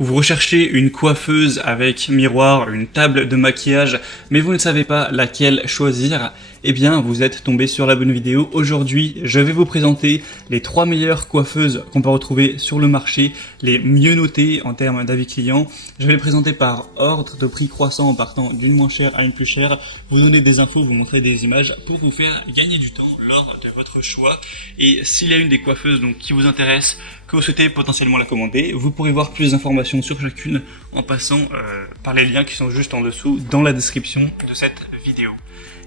Vous recherchez une coiffeuse avec miroir, une table de maquillage, mais vous ne savez pas laquelle choisir? Eh bien, vous êtes tombé sur la bonne vidéo. Aujourd'hui, je vais vous présenter les 3 meilleures coiffeuses qu'on peut retrouver sur le marché, les mieux notées en termes d'avis clients. Je vais les présenter par ordre de prix croissant en partant d'une moins chère à une plus chère, vous donner des infos, vous montrer des images pour vous faire gagner du temps lors de votre choix. Et s'il y a une des coiffeuses qui vous intéresse, que vous souhaitez potentiellement la commander, vous pourrez voir plus d'informations sur chacune en passant par les liens qui sont juste en dessous dans la description de cette vidéo.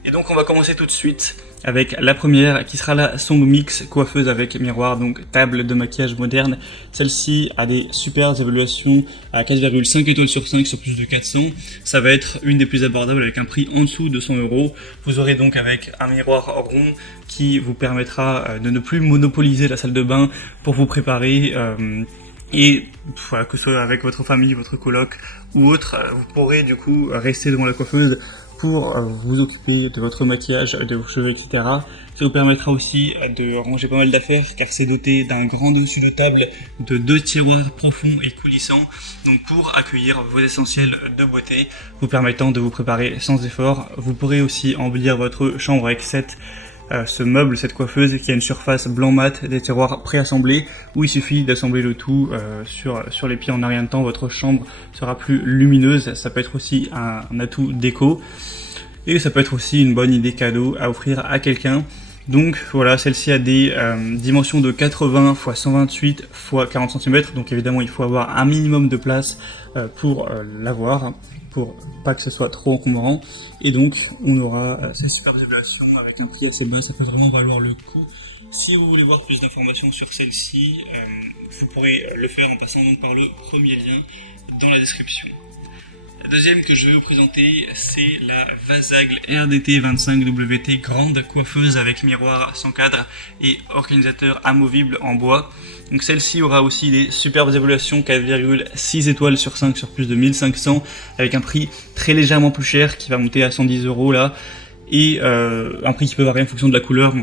Et donc on va commencer tout de suite avec la première qui sera la Song Mix coiffeuse avec miroir, donc table de maquillage moderne. Celle-ci a des super évaluations à 4,5 étoiles sur 5 sur plus de 400. Ça va être une des plus abordables avec un prix en dessous de 100 €. Vous aurez donc avec un miroir rond qui vous permettra de ne plus monopoliser la salle de bain pour vous préparer et voilà, que ce soit avec votre famille, votre coloc ou autre, vous pourrez du coup rester devant la coiffeuse pour vous occuper de votre maquillage, de vos cheveux, etc. Ça vous permettra aussi de ranger pas mal d'affaires car c'est doté d'un grand dessus de table, de 2 tiroirs profonds et coulissants, donc pour accueillir vos essentiels de beauté, vous permettant de vous préparer sans effort. Vous pourrez aussi embellir votre chambre avec ce meuble, cette coiffeuse qui a une surface blanc mat, des tiroirs préassemblés où il suffit d'assembler le tout sur les pieds en un rien de temps. Votre chambre sera plus lumineuse. Ça peut être aussi un atout déco et ça peut être aussi une bonne idée cadeau à offrir à quelqu'un. Donc voilà, celle-ci a des dimensions de 80 x 128 x 40 cm, donc évidemment il faut avoir un minimum de place pour l'avoir, pour pas que ce soit trop encombrant. Et donc on aura ces superbes évaluations avec un prix assez bas, ça peut vraiment valoir le coup. Si vous voulez voir plus d'informations sur celle-ci, vous pourrez le faire en passant donc par le premier lien dans la description. La deuxième que je vais vous présenter, c'est la Vasagle RDT 25WT grande coiffeuse avec miroir sans cadre et organisateur amovible en bois. Donc celle-ci aura aussi des superbes évaluations, 4,6 étoiles sur 5 sur plus de 1500, avec un prix très légèrement plus cher qui va monter à 110 € là. Et un prix qui peut varier en fonction de la couleur. On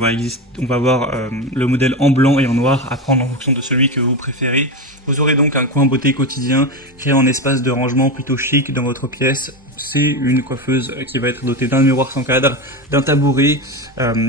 va avoir le modèle en blanc et en noir à prendre en fonction de celui que vous préférez. Vous aurez donc un coin beauté quotidien créé en espace de rangement plutôt chic dans votre pièce. C'est une coiffeuse qui va être dotée d'un miroir sans cadre, d'un tabouret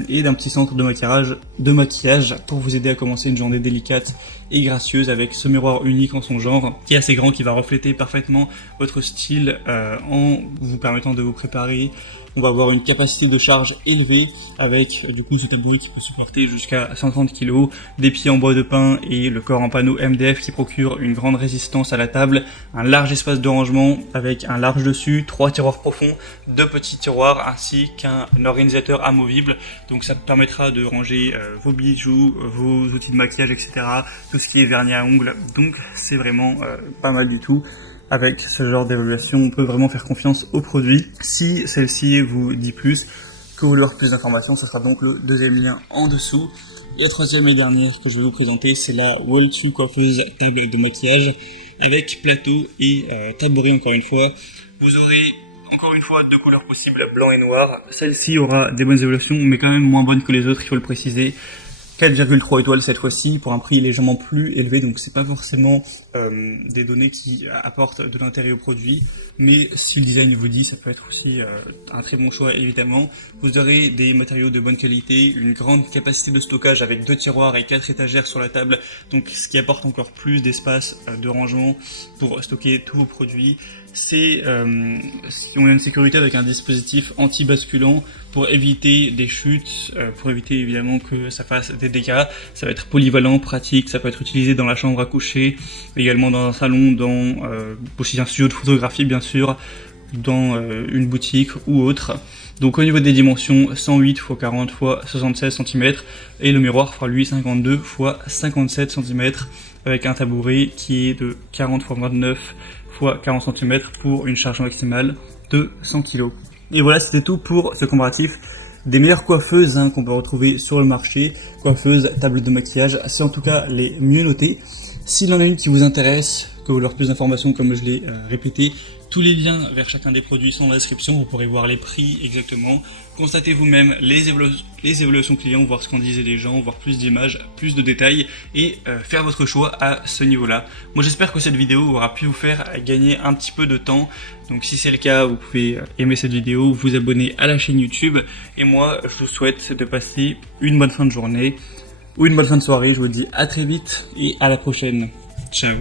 et d'un petit centre de maquillage pour vous aider à commencer une journée délicate et gracieuse avec ce miroir unique en son genre qui est assez grand, qui va refléter parfaitement votre style en vous permettant de vous préparer. On va avoir une capacité de charge élevée avec du coup ce tabouret qui peut supporter jusqu'à 130 kg, des pieds en bois de pin et le corps en panneau MDF qui procure une grande résistance à la table, un large espace de rangement avec un large dessus, 3 tiroirs profonds, 2 petits tiroirs ainsi qu'un organisateur amovible. Donc ça permettra de ranger vos bijoux, vos outils de maquillage, etc. Tout ce qui est vernis à ongles. Donc c'est vraiment pas mal du tout. Avec ce genre d'évaluation, on peut vraiment faire confiance au produit. Si celle-ci vous dit plus, que vous voulez avoir plus d'informations, ce sera donc le deuxième lien en dessous. La troisième et dernière que je vais vous présenter, c'est la Wall2 coiffeuse table de maquillage avec plateau et tabouret encore une fois. Vous aurez encore une fois 2 couleurs possibles, blanc et noir. Celle-ci aura des bonnes évaluations, mais quand même moins bonnes que les autres, il faut le préciser. 4,3 étoiles cette fois-ci pour un prix légèrement plus élevé, donc c'est pas forcément des données qui apportent de l'intérêt au produit, mais si le design vous dit, ça peut être aussi un très bon choix évidemment. Vous aurez des matériaux de bonne qualité, une grande capacité de stockage avec 2 tiroirs et 4 étagères sur la table, donc ce qui apporte encore plus d'espace de rangement pour stocker tous vos produits. On a une sécurité avec un dispositif anti-basculant pour éviter des chutes, pour éviter évidemment que ça fasse des dégâts. Ça va être polyvalent, pratique, ça peut être utilisé dans la chambre à coucher, également dans un salon, dans aussi un studio de photographie bien sûr, dans une boutique ou autre. Donc au niveau des dimensions, 108 x 40 x 76 cm et le miroir fera lui 52 x 57 cm avec un tabouret qui est de 40 x 29 x 40 cm pour une charge maximale de 100 kg. Et voilà, c'était tout pour ce comparatif des meilleures coiffeuses qu'on peut retrouver sur le marché. Coiffeuses, table de maquillage, c'est en tout cas les mieux notées. S'il y en a une qui vous intéresse, que vous voulez avoir plus d'informations, comme je l'ai répété, tous les liens vers chacun des produits sont dans la description, vous pourrez voir les prix exactement, constatez vous-même les évaluations clients, voir ce qu'en disaient les gens, voir plus d'images, plus de détails et faire votre choix à ce niveau-là. Moi j'espère que cette vidéo aura pu vous faire gagner un petit peu de temps, donc si c'est le cas, vous pouvez aimer cette vidéo, vous abonner à la chaîne YouTube, et moi je vous souhaite de passer une bonne fin de journée ou une bonne fin de soirée. Je vous dis à très vite et à la prochaine. Ciao.